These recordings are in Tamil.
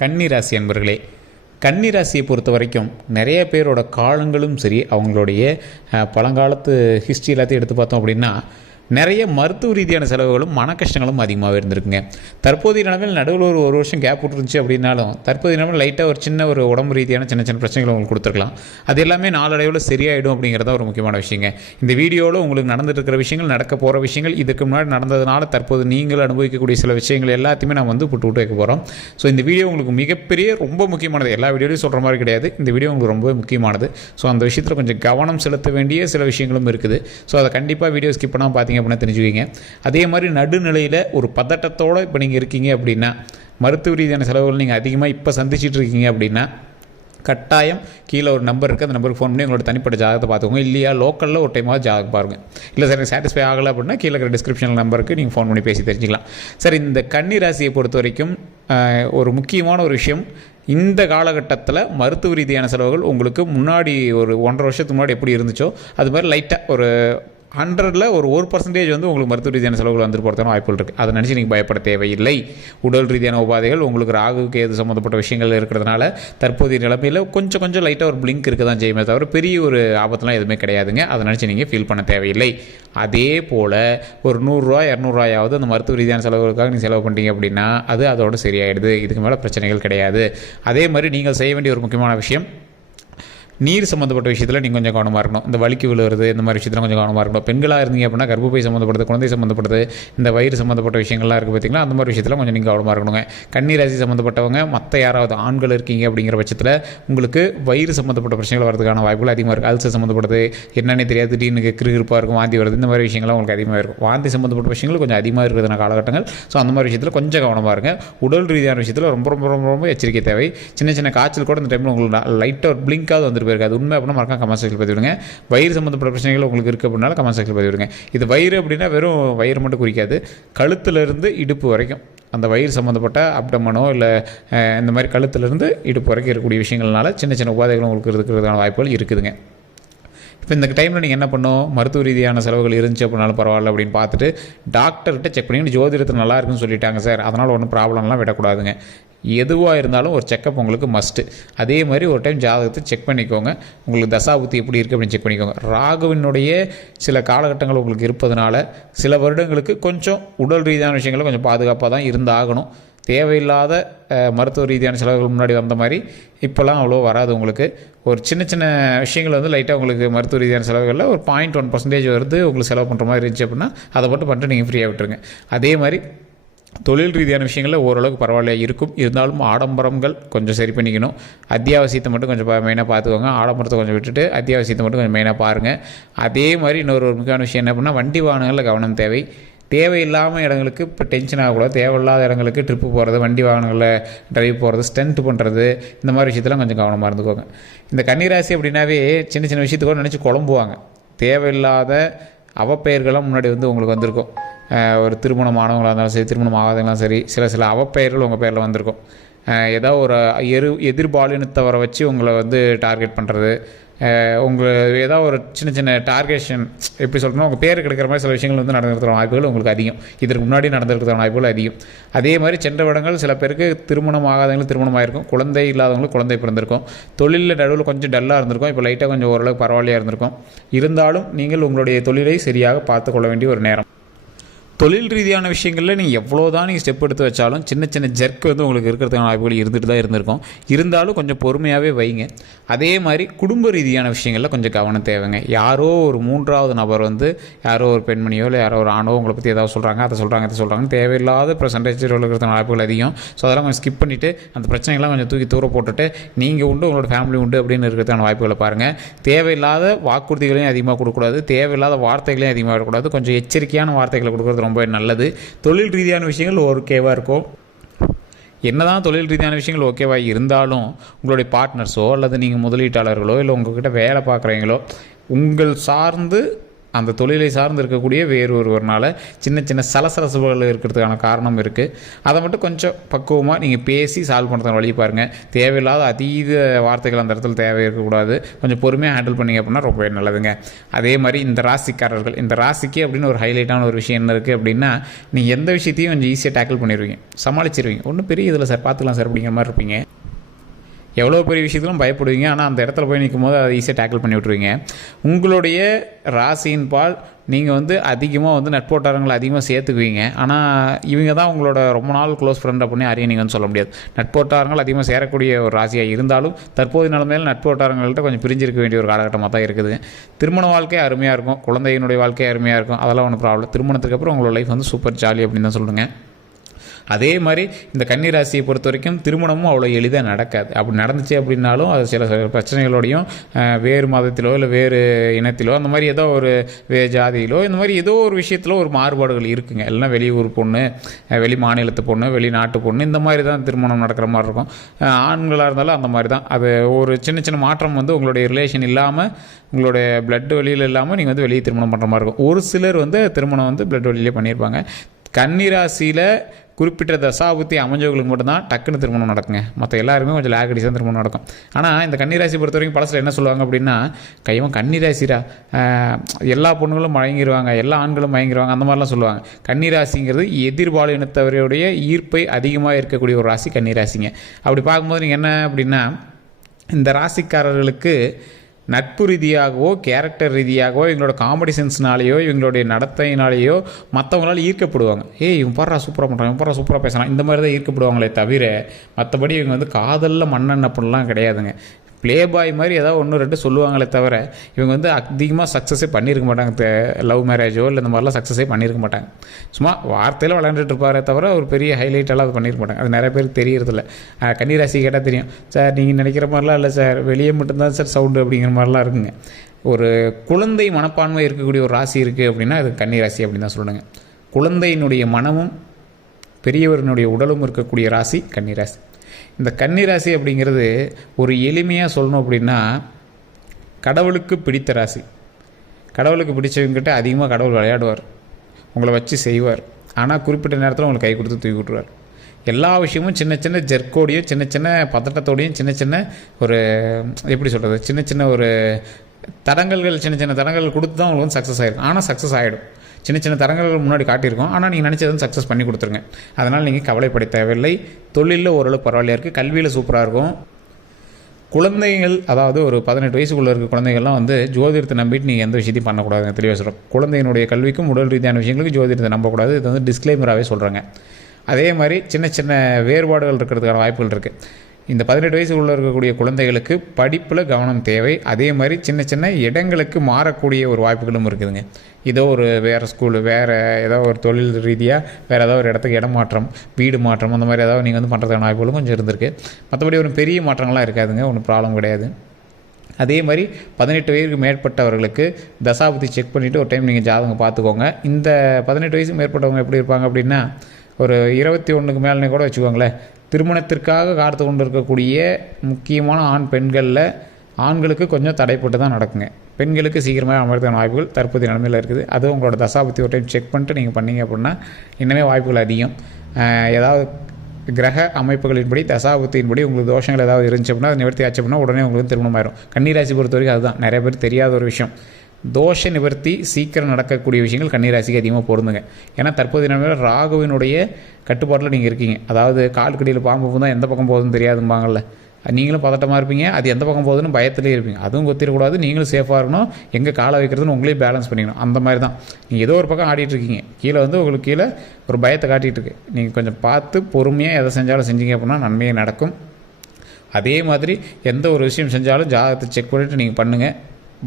கன்னிராசி அன்பர்களே கன்னிராசியை பொறுத்த வரைக்கும் நிறைய பேரோட காலங்களும் சரி அவங்களுடைய பழங்காலத்து ஹிஸ்ட்ரி எல்லாத்தையும் எடுத்து பார்த்தோம் அப்படின்னா நிறைய மருத்துவ ரீதியான செலவுகளும் மன கஷ்டங்களும் அதிகமாக இருந்திருக்குங்க தற்போதைய நிலமையில் நடுவில் ஒரு ஒரு வருஷம் கேப் விட்டுருந்துச்சு அப்படின்னாலும் தற்போதைய நிலமையில் லைட்டாக ஒரு சின்ன ஒரு உடம்பு ரீதியான சின்ன சின்ன பிரச்சனைகள் உங்களுக்கு கொடுத்துருக்கலாம் அது எல்லாமே நாளடைவில் சரியாயிடும் அப்படிங்கிறத ஒரு முக்கியமான விஷயங்க இந்த வீடியோவில் உங்களுக்கு நடந்துட்டு இருக்கிற விஷயங்கள் நடக்க போகிற விஷயங்கள் இதுக்கு முன்னாடி நடந்ததுனால தற்போது நீங்கள் அனுபவிக்கக்கூடிய சில விஷயங்கள் எல்லாத்தையுமே நான் வந்து போட்டு விட்டு வைக்க போகிறோம் ஸோ இந்த வீடியோ உங்களுக்கு மிகப்பெரிய ரொம்ப முக்கியமானது எல்லா வீடியோலையும் சொல்கிற மாதிரி கிடையாது இந்த வீடியோ உங்களுக்கு ரொம்பவே முக்கியமானது ஸோ அந்த விஷயத்தில் கொஞ்சம் கவனம் செலுத்த வேண்டிய சில விஷயங்களும் இருக்குது ஸோ அதை கண்டிப்பாக வீடியோ ஸ்கிப் பண்ணால் பார்த்தீங்க பார்த்தீங்க அப்படின்னா தெரிஞ்சுக்கிங்க அதே மாதிரி நடுநிலையில் ஒரு பதட்டத்தோடு இப்போ நீங்கள் இருக்கீங்க அப்படின்னா மருத்துவ ரீதியான செலவுகள் நீங்கள் அதிகமாக இப்போ சந்திச்சுட்டு இருக்கீங்க அப்படின்னா கட்டாயம் கீழே ஒரு நம்பர் இருக்குது அந்த நம்பருக்கு ஃபோன் பண்ணி உங்களோட தனிப்பட்ட ஜாதகத்தை பார்த்துக்கோங்க இல்லையா லோக்கலில் ஒரு டைமாவது ஜாதகம் பாருங்கள் இல்லை சார் எனக்கு சாட்டிஸ்ஃபை ஆகலை அப்படின்னா கீழே இருக்கிற டிஸ்கிரிப்ஷனில் நம்பருக்கு நீங்கள் ஃபோன் பண்ணி பேசி தெரிஞ்சுக்கலாம் சார் இந்த கன்னி ராசியை பொறுத்த வரைக்கும் ஒரு முக்கியமான ஒரு விஷயம் இந்த காலகட்டத்தில் மருத்துவ ரீதியான செலவுகள் உங்களுக்கு முன்னாடி ஒரு ஒன்றரை வருஷத்துக்கு முன்னாடி எப்படி இருந்துச்சோ அது மாதிரி லைட்டாக ஒரு ஹண்ட்ரடில் ஒரு ஒரு பர்சன்டேஜ் வந்து உங்களுக்கு மருத்துவ ரீதியான செலவுகள் வந்துட்டு போகிறதான வாய்ப்புகள் இருக்குது அதை நினச்சி நீங்கள் பயப்பட தேவையில்லை உடல் ரீதியான உபாதைகள் உங்களுக்கு ராகுக்கு எது சம்மந்தப்பட்ட விஷயங்கள் இருக்கிறதுனால தற்போதைய நிலைமையில் கொஞ்சம் கொஞ்சம் லைட்டாக ஒரு பிளிங்க் இருக்க தான் செய்யுமே தவிர பெரிய ஒரு ஆபத்தெலாம் எதுவுமே கிடையாதுங்க அதை நினச்சி நீங்கள் ஃபீல் பண்ண தேவையில்லை அதே போல் ஒரு நூறுரூவா இரநூறுவாயாவது அந்த மருத்துவ ரீதியான செலவுகளுக்காக நீங்கள் செலவு பண்ணிட்டீங்க அப்படின்னா அது அதோடு சரியாயிடுது இதுக்கு மேலே பிரச்சனைகள் கிடையாது அதே மாதிரி நீங்கள் செய்ய வேண்டிய ஒரு முக்கியமான விஷயம் நீர் சம்மந்தப்பட்ட விஷயத்தில் நீங்கள் கொஞ்சம் கவனமாக இருக்கணும் இந்த வலிக்கு விழுவுறது இந்த மாதிரி விஷயத்தில் கொஞ்சம் கவனமாக இருக்கணும் பெண்களாக இருந்தீங்க அப்படின்னா கர்ப்பப்பை சம்மந்தப்பட்டது குழந்தை சம்மந்தப்பட்டது இந்த வயிறு சம்மந்தப்பட்ட விஷயங்கள்லாம் இருக்குது பார்த்திங்கன்னா அந்த மாதிரி விஷயத்தில் கொஞ்சம் நீங்கள் கவனமாக இருக்கணுங்க கண்ணீர் ராசி சம்மந்தப்பட்டவங்க மற்ற யாராவது ஆண்கள் இருக்கீங்க அப்படிங்கிற பட்சத்தில் உங்களுக்கு வயிறு சம்மந்தப்பட்ட பிரச்சனைகள் வரதுக்கான வாய்ப்புகள் அதிகமாக இருக்குது அல்சர் சம்மந்தப்பட்டது என்னென்ன தெரியாது திடீர்னு கிருகிருப்பாக இருக்கும் வாந்தி வருது இந்த மாதிரி விஷயங்கள்லாம் உங்களுக்கு அதிகமாக இருக்கும் வாந்தி சம்மந்தப்பட்ட விஷயங்கள் கொஞ்சம் அதிகமாக இருக்கிறதுன காலகட்டங்கள் ஸோ அந்த மாதிரி விஷயத்தில் கொஞ்சம் கவனமாக இருங்க உடல் ரீதியான விஷயத்தில் ரொம்ப ரொம்ப ரொம்ப ரொம்ப எச்சரிக்கை தேவை சின்ன சின்ன காய்ச்சல் கூட இந்த டைமில் உங்களுக்கு லைட்டாக ஒரு பிளிங்காவது வந்துருப்பேன் போயிருக்கு அது உண்மை அப்படின்னா மறக்காம கமெண்ட் செக்ஷன் பதிவிடுங்க வயிறு சம்மந்தப்பட்ட பிரச்சனைகள் உங்களுக்கு இருக்குது அப்படின்னாலும் கமெண்ட் செக்ஷன் பதிவிடுங்க இது வயிறு அப்படின்னா வெறும் வயிறு மட்டும் குறிக்காது கழுத்துலேருந்து இடுப்பு வரைக்கும் அந்த வயிறு சம்மந்தப்பட்ட அப்டமனோ இல்லை இந்த மாதிரி கழுத்துலேருந்து இடுப்பு வரைக்கும் இருக்கக்கூடிய விஷயங்கள்னால சின்ன சின்ன உபாதைகள் உங்களுக்கு இருக்கிறதுக்கான வாய்ப்புகள் இருக்குதுங்க இப்போ இந்த டைமில் நீங்கள் என்ன பண்ணும் மருத்துவ ரீதியான செலவுகள் இருந்துச்சு அப்படின்னாலும் பரவாயில்ல அப்படின்னு பார்த்துட்டு டாக்டர்கிட்ட செக் பண்ணி ஜோதிடத்தை நல்லா இருக்குன்னு சொல்லிட்டாங்க சார் அதனால் ஒன்றும் ப்ராப்ளம்லாம் விடக்கூடாதுங்க எதுவாக இருந்தாலும் ஒரு செக்கப் உங்களுக்கு மஸ்ட்டு அதே மாதிரி ஒரு டைம் ஜாதகத்தை செக் பண்ணிக்கோங்க உங்களுக்கு புத்தி எப்படி இருக்குது அப்படின்னு செக் பண்ணிக்கோங்க ராகுவினுடைய சில காலகட்டங்கள் உங்களுக்கு இருப்பதனால சில வருடங்களுக்கு கொஞ்சம் உடல் ரீதியான விஷயங்களை கொஞ்சம் பாதுகாப்பாக தான் இருந்தாகணும் தேவையில்லாத மருத்துவ ரீதியான செலவுகள் முன்னாடி வந்த மாதிரி இப்போல்லாம் அவ்வளோ வராது உங்களுக்கு ஒரு சின்ன சின்ன விஷயங்கள் வந்து லைட்டாக உங்களுக்கு மருத்துவ ரீதியான செலவுகளில் ஒரு பாயிண்ட் ஒன் பர்சன்டேஜ் வருது உங்களுக்கு செலவு பண்ணுற மாதிரி இருந்துச்சு அப்படின்னா அதை மட்டும் பண்ணிட்டு நீங்கள் ஃப்ரீயாக விட்டுருங்க அதே மாதிரி தொழில் ரீதியான விஷயங்களில் ஓரளவுக்கு பரவாயில்ல இருக்கும் இருந்தாலும் ஆடம்பரங்கள் கொஞ்சம் சரி பண்ணிக்கணும் அத்தியாவசியத்தை மட்டும் கொஞ்சம் மெயினாக பார்த்துக்கோங்க ஆடம்பரத்தை கொஞ்சம் விட்டுட்டு அத்தியாவசியத்தை மட்டும் கொஞ்சம் மெயினாக பாருங்கள் அதே மாதிரி இன்னொரு ஒரு முக்கியமான விஷயம் என்ன அப்படின்னா வண்டி வாகனங்களில் கவனம் தேவை தேவையில்லாமல் இடங்களுக்கு இப்போ டென்ஷன் ஆகக்கூடாது தேவையில்லாத இடங்களுக்கு ட்ரிப்பு போகிறது வண்டி வாகனங்களில் ட்ரைவ் போகிறது ஸ்டண்ட் பண்ணுறது இந்த மாதிரி விஷயத்தெல்லாம் கொஞ்சம் கவனமாக இருந்துக்கோங்க இந்த கன்னிராசி அப்படின்னாவே சின்ன சின்ன விஷயத்துக்கு நினச்சி குழம்புவாங்க தேவையில்லாத அவப்பெயர்கள்லாம் முன்னாடி வந்து உங்களுக்கு வந்திருக்கும் ஒரு திருமணம் ஆனவங்களாக இருந்தாலும் சரி திருமணம் ஆகாதவங்களாம் சரி சில சில அவப்பெயர்கள் உங்கள் பேரில் வந்திருக்கும் ஏதோ ஒரு எரு எதிர்பாலினத்தவரை வச்சு உங்களை வந்து டார்கெட் பண்ணுறது உங்களுக்கு ஏதாவது ஒரு சின்ன சின்ன டார்கேஷன் எப்படி சொல்லணும் உங்கள் பேர் கிடைக்கிற மாதிரி சில விஷயங்கள் வந்து நடந்திருக்கிற வாய்ப்புகள் உங்களுக்கு அதிகம் இதற்கு முன்னாடி நடந்திருக்கிற வாய்ப்புகள் அதிகம் அதே மாதிரி சென்ற இடங்கள் சில பேருக்கு திருமணம் ஆகாதவங்களுக்கு திருமணம் ஆகிருக்கும் குழந்தை இல்லாதவங்களுக்கு குழந்தை பிறந்திருக்கும் தொழிலில் நடுவில் கொஞ்சம் டல்லாக இருந்திருக்கும் இப்போ லைட்டாக கொஞ்சம் ஓரளவுக்கு பரவாயில்லையாக இருந்திருக்கும் இருந்தாலும் நீங்கள் உங்களுடைய தொழிலை சரியாக பார்த்துக்கொள்ள வேண்டிய ஒரு நேரம் தொழில் ரீதியான விஷயங்களில் நீங்கள் எவ்வளோ தான் நீங்கள் ஸ்டெப் எடுத்து வச்சாலும் சின்ன சின்ன ஜெர்க் வந்து உங்களுக்கு இருக்கிறதுக்கான வாய்ப்புகள் இருந்துட்டு தான் இருந்திருக்கும் இருந்தாலும் கொஞ்சம் பொறுமையாகவே வைங்க அதே மாதிரி குடும்ப ரீதியான விஷயங்களில் கொஞ்சம் கவனம் தேவைங்க யாரோ ஒரு மூன்றாவது நபர் வந்து யாரோ ஒரு பெண்மணியோ இல்லை யாரோ ஒரு ஆணோ உங்களை பற்றி ஏதாவது சொல்கிறாங்க அதை சொல்கிறாங்க இதை சொல்கிறாங்க தேவையில்லாத பர்சன்டேஜ் இருக்கிறதுக்கான வாய்ப்புகள் அதிகம் ஸோ அதெல்லாம் கொஞ்சம் ஸ்கிப் பண்ணிவிட்டு அந்த பிரச்சனைகள்லாம் கொஞ்சம் தூக்கி தூர போட்டுட்டு நீங்கள் உண்டு உங்களோட ஃபேமிலி உண்டு அப்படின்னு இருக்கிறதுக்கான வாய்ப்புகளை பாருங்கள் தேவையில்லாத வாக்குறுதிகளையும் அதிகமாக கொடுக்கக்கூடாது தேவையில்லாத வார்த்தைகளையும் அதிகமாக இருக்கக்கூடாது கொஞ்சம் எச்சரிக்கையான வார்த்தைகளை கொடுக்குறது ரொம்ப ரொம்ப நல்லது தொழில் ரீதியான விஷயங்கள் ஓகேவாக இருக்கும் என்ன தான் தொழில் ரீதியான விஷயங்கள் ஓகேவாக இருந்தாலும் உங்களுடைய பார்ட்னர்ஸோ அல்லது நீங்கள் முதலீட்டாளர்களோ இல்லை உங்கள்கிட்ட வேலை பார்க்குறீங்களோ உங்கள் சார்ந்து அந்த தொழிலை சார்ந்து இருக்கக்கூடிய வேறு ஒருவர்னால சின்ன சின்ன சலசலசுகள் இருக்கிறதுக்கான காரணம் இருக்குது அதை மட்டும் கொஞ்சம் பக்குவமாக நீங்கள் பேசி சால்வ் பண்ணுறது வழி பாருங்கள் தேவையில்லாத அதீத வார்த்தைகள் அந்த இடத்துல தேவை இருக்கக்கூடாது கொஞ்சம் பொறுமையாக ஹேண்டில் பண்ணிங்க அப்படின்னா ரொம்பவே நல்லதுங்க அதே மாதிரி இந்த ராசிக்காரர்கள் இந்த ராசிக்கு அப்படின்னு ஒரு ஹைலைட்டான ஒரு விஷயம் என்ன இருக்குது அப்படின்னா நீங்கள் எந்த விஷயத்தையும் கொஞ்சம் ஈஸியாக டேக்கிள் பண்ணிடுவீங்க சமாளிச்சிருவீங்க ஒன்றும் பெரிய இதில் சார் பார்த்துக்கலாம் சார் அப்படிங்கிற மாதிரி இருப்பீங்க எவ்வளோ பெரிய விஷயத்திலும் பயப்படுவீங்க ஆனால் அந்த இடத்துல போய் நிற்கும் போது அதை ஈஸியாக டேக்கிள் பண்ணி விட்டுருவீங்க உங்களுடைய ராசியின் பால் நீங்கள் வந்து அதிகமாக வந்து நட்போட்டாரங்களை அதிகமாக சேர்த்துக்குவீங்க ஆனால் இவங்க தான் உங்களோட ரொம்ப நாள் க்ளோஸ் ஃப்ரெண்ட் அப்படின்னு அறியணிங்கன்னு சொல்ல முடியாது நட்போட்டாரங்கள் அதிகமாக சேரக்கூடிய ஒரு ராசியாக இருந்தாலும் தற்போது நிலமையில் நட்போட்டாரங்கள்ட்ட கொஞ்சம் பிரிஞ்சிருக்க வேண்டிய ஒரு காலகட்டமாக தான் இருக்குது திருமண வாழ்க்கை அருமையாக இருக்கும் குழந்தையினுடைய வாழ்க்கையே அருமையாக இருக்கும் அதெல்லாம் ஒன்றும் ப்ராப்ளம் திருமணத்துக்கு அப்புறம் உங்களோட லைஃப் வந்து சூப்பர் ஜாலி அப்படின்னு தான் சொல்லுங்கள் அதே மாதிரி இந்த கன்னிராசியை பொறுத்த வரைக்கும் திருமணமும் அவ்வளோ எளிதாக நடக்காது அப்படி நடந்துச்சு அப்படின்னாலும் அது சில பிரச்சனைகளோடையும் வேறு மதத்திலோ இல்லை வேறு இனத்திலோ அந்த மாதிரி ஏதோ ஒரு வே ஜாதியிலோ இந்த மாதிரி ஏதோ ஒரு விஷயத்தில் ஒரு மாறுபாடுகள் இருக்குங்க இல்லைனா வெளியூர் பொண்ணு வெளி மாநிலத்து பொண்ணு வெளிநாட்டு பொண்ணு இந்த மாதிரி தான் திருமணம் நடக்கிற மாதிரி இருக்கும் ஆண்களாக இருந்தாலும் அந்த மாதிரி தான் அது ஒரு சின்ன சின்ன மாற்றம் வந்து உங்களுடைய ரிலேஷன் இல்லாமல் உங்களுடைய பிளட் வழியில் இல்லாமல் நீங்கள் வந்து வெளியே திருமணம் பண்ணுற மாதிரி இருக்கும் ஒரு சிலர் வந்து திருமணம் வந்து பிளட் வழியிலே பண்ணியிருப்பாங்க கன்னிராசியில் குறிப்பிட்ட தசாபுத்தி அமைஞ்சவங்களுக்கு மட்டும்தான் டக்குன்னு திருமணம் நடக்குங்க மற்ற எல்லாருமே கொஞ்சம் லேக் அடிச்சு தான் திருமணம் நடக்கும் ஆனால் இந்த கன்னிராசி பொறுத்த வரைக்கும் பழசில் என்ன சொல்லுவாங்க அப்படின்னா கையவன் கன்னிராசிரா எல்லா பொண்ணுகளும் மயங்கிடுவாங்க எல்லா ஆண்களும் மயங்கிடுவாங்க அந்த மாதிரிலாம் சொல்லுவாங்க கன்னிராசிங்கிறது எதிர்பாலினத்தவரையுடைய ஈர்ப்பை அதிகமாக இருக்கக்கூடிய ஒரு ராசி கன்னிராசிங்க அப்படி பார்க்கும்போது நீங்கள் என்ன அப்படின்னா இந்த ராசிக்காரர்களுக்கு நட்பு ரீதியாகவோ கேரக்டர் ரீதியாகவோ இவங்களோட காமெடி சென்ஸ்னாலேயோ இவங்களுடைய நடத்தையினாலேயோ மற்றவங்களால ஈர்க்கப்படுவாங்க ஏய் இவன் பாரா சூப்பராக பண்ணுறான் இவன் பாரா சூப்பராக பேசுகிறான் இந்த மாதிரி தான் ஈர்க்கப்படுவாங்களே தவிர மற்றபடி இவங்க வந்து காதலில் மண்ணெண்ணப்படலாம் கிடையாதுங்க ப்ளே பாய் மாதிரி ஏதாவது ஒன்று ரெண்டு சொல்லுவாங்களே தவிர இவங்க வந்து அதிகமாக சக்ஸஸே பண்ணியிருக்க மாட்டாங்க லவ் மேரேஜோ இல்லை இந்த மாதிரிலாம் சக்ஸஸே பண்ணியிருக்க மாட்டாங்க சும்மா வார்த்தையில் விளையாண்டுட்டு இருப்பாரே தவிர ஒரு பெரிய ஹைலைட்டெல்லாம் அது பண்ணியிருக்க மாட்டாங்க அது நிறைய பேர் தெரியறதில்ல கன்னிராசி கேட்டால் தெரியும் சார் நீங்கள் நினைக்கிற மாதிரிலாம் இல்லை சார் வெளியே மட்டும்தான் சார் சவுண்டு அப்படிங்கிற மாதிரிலாம் இருக்குங்க ஒரு குழந்தை மனப்பான்மை இருக்கக்கூடிய ஒரு ராசி இருக்குது அப்படின்னா அது கன்னிராசி அப்படின்னு தான் சொல்லணுங்க குழந்தையினுடைய மனமும் பெரியவரினுடைய உடலும் இருக்கக்கூடிய ராசி கன்னிராசி இந்த கன்னிராசி அப்படிங்கிறது ஒரு எளிமையாக சொல்லணும் அப்படின்னா கடவுளுக்கு பிடித்த ராசி கடவுளுக்கு பிடிச்சவங்கிட்ட அதிகமாக கடவுள் விளையாடுவார் உங்களை வச்சு செய்வார் ஆனால் குறிப்பிட்ட நேரத்தில் உங்களுக்கு கை கொடுத்து தூக்கி விட்டுருவார் எல்லா விஷயமும் சின்ன சின்ன ஜெர்க்கோடையும் சின்ன சின்ன பதட்டத்தோடையும் சின்ன சின்ன ஒரு எப்படி சொல்கிறது சின்ன சின்ன ஒரு தடங்கல்கள் சின்ன சின்ன தடங்கள் கொடுத்து தான் உங்களுக்கு வந்து சக்ஸஸ் ஆகிடும் ஆனால் சக்ஸஸ் ஆகிடும் சின்ன சின்ன தரங்கள் முன்னாடி காட்டியிருக்கோம் ஆனால் நீங்கள் நினச்சதும் சக்ஸஸ் பண்ணி கொடுத்துருங்க அதனால் நீங்கள் கவலைப்பட தேவையில்லை தொழிலில் ஓரளவு பரவாயில்லையா இருக்குது கல்வியில் சூப்பராக இருக்கும் குழந்தைகள் அதாவது ஒரு பதினெட்டு வயசுக்குள்ளே இருக்க குழந்தைகள்லாம் வந்து ஜோதிடத்தை நம்பிட்டு நீங்கள் எந்த விஷயத்தையும் பண்ணக்கூடாதுங்க தெளிவாக சொல்கிறோம் குழந்தையினுடைய கல்விக்கும் உடல் ரீதியான விஷயங்களுக்கு ஜோதிடத்தை நம்பக்கூடாது இது வந்து டிஸ்க்ளைமராகவே சொல்கிறாங்க அதே மாதிரி சின்ன சின்ன வேறுபாடுகள் இருக்கிறதுக்கான வாய்ப்புகள் இருக்குது இந்த பதினெட்டு வயசு உள்ள இருக்கக்கூடிய குழந்தைகளுக்கு படிப்பில் கவனம் தேவை அதே மாதிரி சின்ன சின்ன இடங்களுக்கு மாறக்கூடிய ஒரு வாய்ப்புகளும் இருக்குதுங்க ஏதோ ஒரு வேறு ஸ்கூலு வேறு ஏதோ ஒரு தொழில் ரீதியாக வேறு ஏதோ ஒரு இடத்துக்கு இடம் மாற்றம் வீடு மாற்றம் அந்த மாதிரி ஏதாவது நீங்கள் வந்து பண்ணுறதுக்கான வாய்ப்புகளும் கொஞ்சம் இருந்திருக்கு மற்றபடி ஒரு பெரிய மாற்றங்கள்லாம் இருக்காதுங்க ஒன்றும் ப்ராப்ளம் கிடையாது அதே மாதிரி பதினெட்டு வயதுக்கு மேற்பட்டவர்களுக்கு தசாபதி செக் பண்ணிவிட்டு ஒரு டைம் நீங்கள் ஜாதகம் பார்த்துக்கோங்க இந்த பதினெட்டு வயசுக்கு மேற்பட்டவங்க எப்படி இருப்பாங்க அப்படின்னா ஒரு இருபத்தி ஒன்றுக்கு மேலே கூட வச்சுக்கோங்களேன் திருமணத்திற்காக காத்து கொண்டிருக்கக்கூடிய முக்கியமான ஆண் பெண்களில் ஆண்களுக்கு கொஞ்சம் தடைப்பட்டு தான் நடக்குங்க பெண்களுக்கு சீக்கிரமாக அமர்த்துக்கான வாய்ப்புகள் தற்போதைய நிலைமையில் இருக்குது அது உங்களோட தசாபத்தி ஒரு டைம் செக் பண்ணிட்டு நீங்கள் பண்ணீங்க அப்படின்னா இன்னுமே வாய்ப்புகள் அதிகம் ஏதாவது கிரக அமைப்புகளின்படி தசாபுத்தியின்படி உங்களுக்கு தோஷங்கள் ஏதாவது இருந்துச்சு அப்படின்னா அது நிவர்த்தி ஆச்சு அப்படின்னா உடனே உங்களுக்கு திருமணம் ஆயிரும் கன்னிராசி பொறுத்த வரைக்கும் அதுதான் நிறைய பேர் தெரியாத ஒரு விஷயம் தோஷ நிவர்த்தி சீக்கிரம் நடக்கக்கூடிய விஷயங்கள் கன்னிராசிக்கு அதிகமாக பொருந்துங்க ஏன்னா தற்போதைய நிலைமையில் ராகுவினுடைய கட்டுப்பாட்டில் நீங்கள் இருக்கீங்க அதாவது கால் கடியில் பாம்பு போதும் எந்த பக்கம் போகுதுன்னு தெரியாதும்பாங்கள்ல நீங்களும் பதட்டமாக இருப்பீங்க அது எந்த பக்கம் போகுதுன்னு பயத்துலேயே இருப்பீங்க அதுவும் கொத்திடக்கூடாது நீங்களும் சேஃபாக இருக்கணும் எங்கே காலை வைக்கிறதுன்னு உங்களே பேலன்ஸ் பண்ணிக்கணும் அந்த மாதிரி தான் நீங்கள் ஏதோ ஒரு பக்கம் ஆடிட்டுருக்கீங்க இருக்கீங்க கீழே வந்து உங்களுக்கு கீழே ஒரு பயத்தை காட்டிகிட்டு இருக்கு நீங்கள் கொஞ்சம் பார்த்து பொறுமையாக எதை செஞ்சாலும் செஞ்சீங்க அப்படின்னா நன்மையே நடக்கும் அதே மாதிரி எந்த ஒரு விஷயம் செஞ்சாலும் ஜாதகத்தை செக் பண்ணிவிட்டு நீங்கள் பண்ணுங்கள்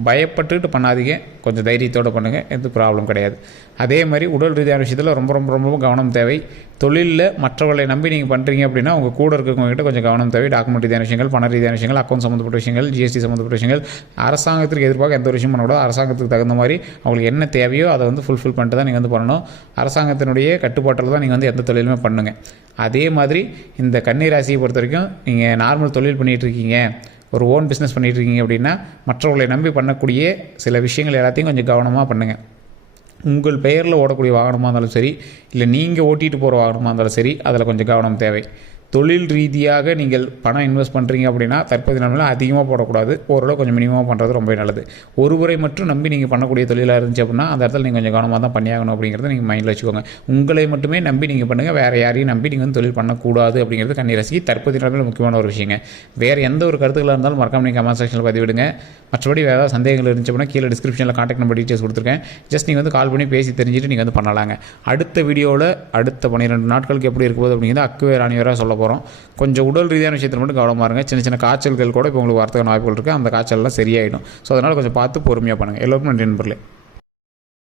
பயப்பட்டுக்கிட்டு பண்ணாதீங்க கொஞ்சம் தைரியத்தோடு பண்ணுங்கள் எந்த ப்ராப்ளம் கிடையாது அதே மாதிரி உடல் ரீதியான விஷயத்தில் ரொம்ப ரொம்ப ரொம்ப கவனம் தேவை தொழிலில் மற்றவர்களை நம்பி நீங்கள் பண்ணுறீங்க அப்படின்னா உங்கள் கூட இருக்கிறவங்ககிட்ட கொஞ்சம் கவனம் தேவை டாக்குமெண்ட் ரீதியான விஷயங்கள் பண ரீதியான விஷயங்கள் அக்கௌண்ட் சம்மந்தப்பட்ட விஷயங்கள் ஜிஎஸ்டி சம்மந்தப்பட்ட விஷயங்கள் அரசாங்கத்திற்கு எதிர்பார்க்க எந்த விஷயம் பண்ணக்கூடாது அரசாங்கத்துக்கு தகுந்த மாதிரி அவங்களுக்கு என்ன தேவையோ அதை வந்து ஃபுல்ஃபில் பண்ணிட்டு தான் நீங்கள் வந்து பண்ணணும் அரசாங்கத்தினுடைய கட்டுப்பாட்டில் தான் நீங்கள் வந்து எந்த தொழிலுமே பண்ணுங்கள் அதே மாதிரி இந்த கன்னிராசியை பொறுத்த வரைக்கும் நீங்கள் நார்மல் தொழில் பண்ணிகிட்டு இருக்கீங்க ஒரு ஓன் பிஸ்னஸ் பண்ணிட்டுருக்கீங்க அப்படின்னா மற்றவர்களை நம்பி பண்ணக்கூடிய சில விஷயங்கள் எல்லாத்தையும் கொஞ்சம் கவனமாக பண்ணுங்கள் உங்கள் பெயரில் ஓடக்கூடிய வாகனமாக இருந்தாலும் சரி இல்லை நீங்கள் ஓட்டிகிட்டு போகிற வாகனமாக இருந்தாலும் சரி அதில் கொஞ்சம் கவனம் தேவை தொழில் ரீதியாக நீங்கள் பணம் இன்வெஸ்ட் பண்ணுறீங்க அப்படின்னா தற்போதைய நிலமையில் அதிகமாக போடக்கூடாது ஓரளவு கொஞ்சம் மினிமமாக பண்ணுறது ரொம்பவே நல்லது ஒரு முறை மட்டும் நம்பி நீங்கள் பண்ணக்கூடிய தொழிலாக இருந்துச்சு அப்படின்னா அந்த இடத்துல நீங்கள் கொஞ்சம் கவனமாக தான் பண்ணியாகணும் அப்படிங்கிறத நீங்கள் மைண்டில் வச்சுக்கோங்க உங்களை மட்டுமே நம்பி நீங்கள் பண்ணுங்கள் வேறு யாரையும் நம்பி நீங்கள் வந்து தொழில் பண்ணக்கூடாது அப்படிங்கிறது ரசிக்கு தற்போதைய நிலமையில் முக்கியமான ஒரு விஷயங்க வேறு எந்த ஒரு கருத்துக்களாக இருந்தாலும் மறக்காம நீங்கள் கமெண்ட் செக்ஷனில் பதிவிடுங்க மற்றபடி வேறு ஏதாவது சந்தேகங்கள் இருந்துச்சு அப்படின்னா கீழே டிஸ்கிரிப்ஷனில் காண்டாக்ட் நம்பர் டீட்டெயில்ஸ் கொடுத்துருக்கேன் ஜஸ்ட் நீங்கள் வந்து கால் பண்ணி பேசி தெரிஞ்சுட்டு நீங்கள் வந்து பண்ணலாங்க அடுத்த வீடியோவில் அடுத்த பன்னிரெண்டு நாட்களுக்கு எப்படி இருக்கும்போது அப்படிங்கிறது அக்குவே ராணிவராக சொல்ல பார்க்க போகிறோம் கொஞ்சம் உடல் ரீதியான விஷயத்தில் மட்டும் கவனமாக இருங்க சின்ன சின்ன காய்ச்சல்கள் கூட இப்போ உங்களுக்கு வரத்துக்கான வாய்ப்புகள் இருக்குது அந்த காய்ச்சல்லாம் சரியாயிடும் ஸோ அதனால் கொஞ்சம் பார்த்து பொறுமையாக பண்ணுங்கள் எல்லோருக்கும் நன்றி நண்பர்களே